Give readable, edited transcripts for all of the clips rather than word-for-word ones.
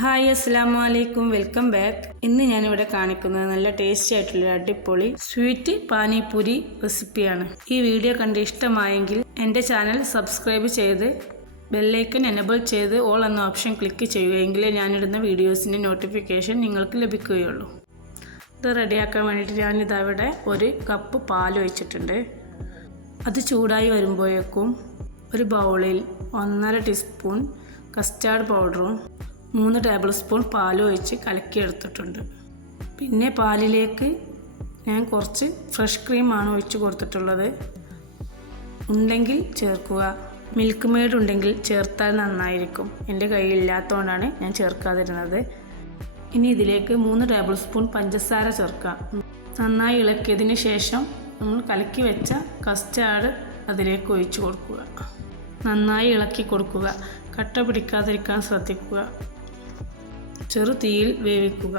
Hi അസ്സലാമു അലൈക്കും, welcome back. ഇന്ന് ഞാനിവിടെ കാണിക്കുന്നത് നല്ല ടേസ്റ്റി ആയിട്ടുള്ള അടിപൊളി സ്വീറ്റ് പാനിപൂരി റെസിപ്പിയാണ്. ഈ വീഡിയോ കണ്ട് ഇഷ്ടമായെങ്കിൽ എൻ്റെ ചാനൽ സബ്സ്ക്രൈബ് ചെയ്ത് ബെല്ലൈക്കൺ എനേബിൾ ചെയ്ത് ഓൾ എന്ന ഓപ്ഷൻ ക്ലിക്ക് ചെയ്യുകയെങ്കിലേ ഞാനിടുന്ന വീഡിയോസിൻ്റെ നോട്ടിഫിക്കേഷൻ നിങ്ങൾക്ക് ലഭിക്കുകയുള്ളൂ. ഇത് റെഡിയാക്കാൻ വേണ്ടിയിട്ട് ഞാനിതവിടെ ഒരു കപ്പ് പാൽ ഒഴിച്ചിട്ടുണ്ട്. അത് ചൂടായി വരുമ്പോഴേക്കും ഒരു ബൗളിൽ 1.5 ടീസ്പൂൺ കസ്റ്റാർഡ് പൗഡറും 3 ടേബിൾ സ്പൂൺ പാലും ഒഴിച്ച് കലക്കിയെടുത്തിട്ടുണ്ട്. പിന്നെ പാലിലേക്ക് ഞാൻ കുറച്ച് ഫ്രഷ് ക്രീമാണ് ഒഴിച്ച് കൊടുത്തിട്ടുള്ളത്. ഉണ്ടെങ്കിൽ ചേർക്കുക, മിൽക്ക് മെയ്ഡ് ഉണ്ടെങ്കിൽ ചേർത്താൽ നന്നായിരിക്കും. എൻ്റെ കയ്യിലില്ലാത്തതുകൊണ്ടാണ് ഞാൻ ചേർക്കാതിരുന്നത്. ഇനി ഇതിലേക്ക് 3 ടേബിൾ സ്പൂൺ പഞ്ചസാര ചേർക്കാം. നന്നായി ഇളക്കിയതിന് ശേഷം നമ്മൾ കലക്കി വെച്ച കസ്റ്റാർഡ് അതിലേക്ക് ഒഴിച്ച് കൊടുക്കുക. നന്നായി ഇളക്കി കൊടുക്കുക, കട്ട പിടിക്കാതിരിക്കാൻ ശ്രദ്ധിക്കുക. ചെറു തീയിൽ വേവിക്കുക.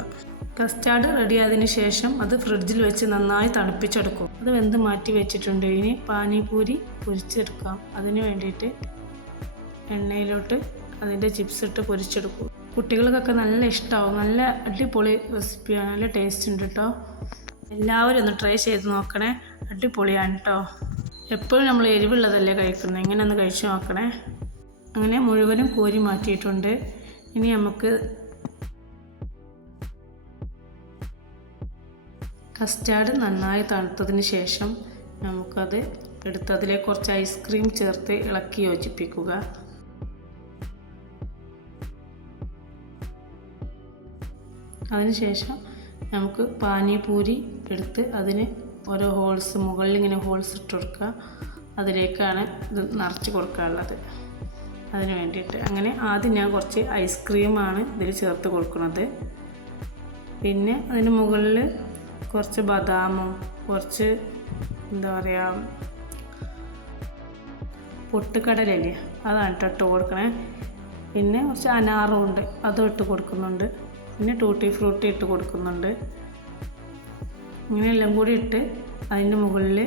കസ്റ്റാർഡ് റെഡിയായതിന് ശേഷം അത് ഫ്രിഡ്ജിൽ വെച്ച് നന്നായി തണുപ്പിച്ചെടുക്കും. അത് വെന്ത് മാറ്റി വെച്ചിട്ടുണ്ട്. ഇനി പാനിപൂരി പൊരിച്ചെടുക്കാം. അതിന് വേണ്ടിയിട്ട് എണ്ണയിലോട്ട് അതിൻ്റെ ചിപ്സ് ഇട്ട് പൊരിച്ചെടുക്കും. കുട്ടികൾക്കൊക്കെ നല്ല ഇഷ്ടമാവും. നല്ല അടിപൊളി റെസിപ്പിയാണ്, നല്ല ടേസ്റ്റ് ഉണ്ട് കേട്ടോ. എല്ലാവരും ഒന്ന് ട്രൈ ചെയ്ത് നോക്കണേ, അടിപൊളിയാണ് കേട്ടോ. എപ്പോഴും നമ്മൾ എരിവുള്ളതല്ലേ കഴിക്കുന്നത്, ഇങ്ങനെ ഒന്ന് കഴിച്ച് നോക്കണേ. അങ്ങനെ മുഴുവനും കോരി മാറ്റിയിട്ടുണ്ട്. ഇനി നമുക്ക് കസ്റ്റാർഡ് നന്നായി തണുത്തതിന് ശേഷം നമുക്കത് എടുത്ത് അതിലേക്ക് കുറച്ച് ഐസ്ക്രീം ചേർത്ത് ഇളക്കി യോജിപ്പിക്കുക. അതിനുശേഷം നമുക്ക് പാനിപൂരി എടുത്ത് അതിന് ഓരോ ഹോൾസ്, മുകളിൽ ഇങ്ങനെ ഹോൾസ് ഇട്ട് കൊടുക്കുക. അതിലേക്കാണ് ഇത് നിറച്ച് കൊടുക്കാനുള്ളത്. അതിന് വേണ്ടിയിട്ട് അങ്ങനെ ആദ്യം ഞാൻ കുറച്ച് ഐസ്ക്രീമാണ് ഇതിൽ ചേർത്ത് കൊടുക്കുന്നത്. പിന്നെ അതിന് മുകളിൽ കുറച്ച് ബദാമും കുറച്ച് പൊട്ടുകടലല്ലേ, അതാണ് ഇട്ട് കൊടുക്കണേ. പിന്നെ കുറച്ച് അനാറും ഉണ്ട്, അതും ഇട്ട് കൊടുക്കുന്നുണ്ട്. പിന്നെ ടൂട്ടി ഫ്രൂട്ടി ഇട്ട് കൊടുക്കുന്നുണ്ട്. ഇങ്ങനെ എല്ലാം കൂടി ഇട്ട് അതിൻ്റെ മുകളിൽ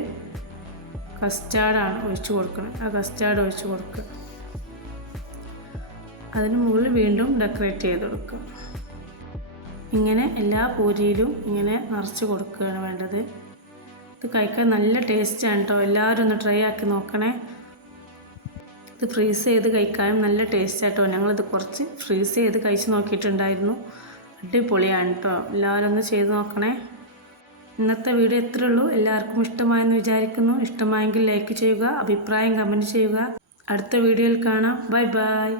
കസ്റ്റാർഡാണ് ഒഴിച്ച് കൊടുക്കുന്നത്. ആ കസ്റ്റാർഡ് ഒഴിച്ച് കൊടുക്കുക. അതിന് മുകളിൽ വീണ്ടും ഡെക്കറേറ്റ് ചെയ്ത് കൊടുക്കുക. ഇങ്ങനെ എല്ലാ പൂരിയിലും ഇങ്ങനെ നിറച്ച് കൊടുക്കുകയാണ് വേണ്ടത്. ഇത് കഴിക്കാൻ നല്ല ടേസ്റ്റാണ് കേട്ടോ. എല്ലാവരും ഒന്ന് ട്രൈ ആക്കി നോക്കണേ. ഇത് ഫ്രീസ് ചെയ്ത് കഴിക്കാനും നല്ല ടേസ്റ്റ് ആട്ടോ. ഞങ്ങളിത് കുറച്ച് ഫ്രീസ് ചെയ്ത് കഴിച്ച് നോക്കിയിട്ടുണ്ടായിരുന്നു. അടിപൊളിയാണ് കേട്ടോ. എല്ലാവരും ഒന്ന് ചെയ്ത് നോക്കണേ. ഇന്നത്തെ വീഡിയോ ഇത്രയേ ഉള്ളൂ. എല്ലാവർക്കും ഇഷ്ടമായെന്ന് വിചാരിക്കുന്നു. ഇഷ്ടമായെങ്കിൽ ലൈക്ക് ചെയ്യുക, അഭിപ്രായം കമൻറ്റ് ചെയ്യുക. അടുത്ത വീഡിയോയിൽ കാണാം. Bye bye.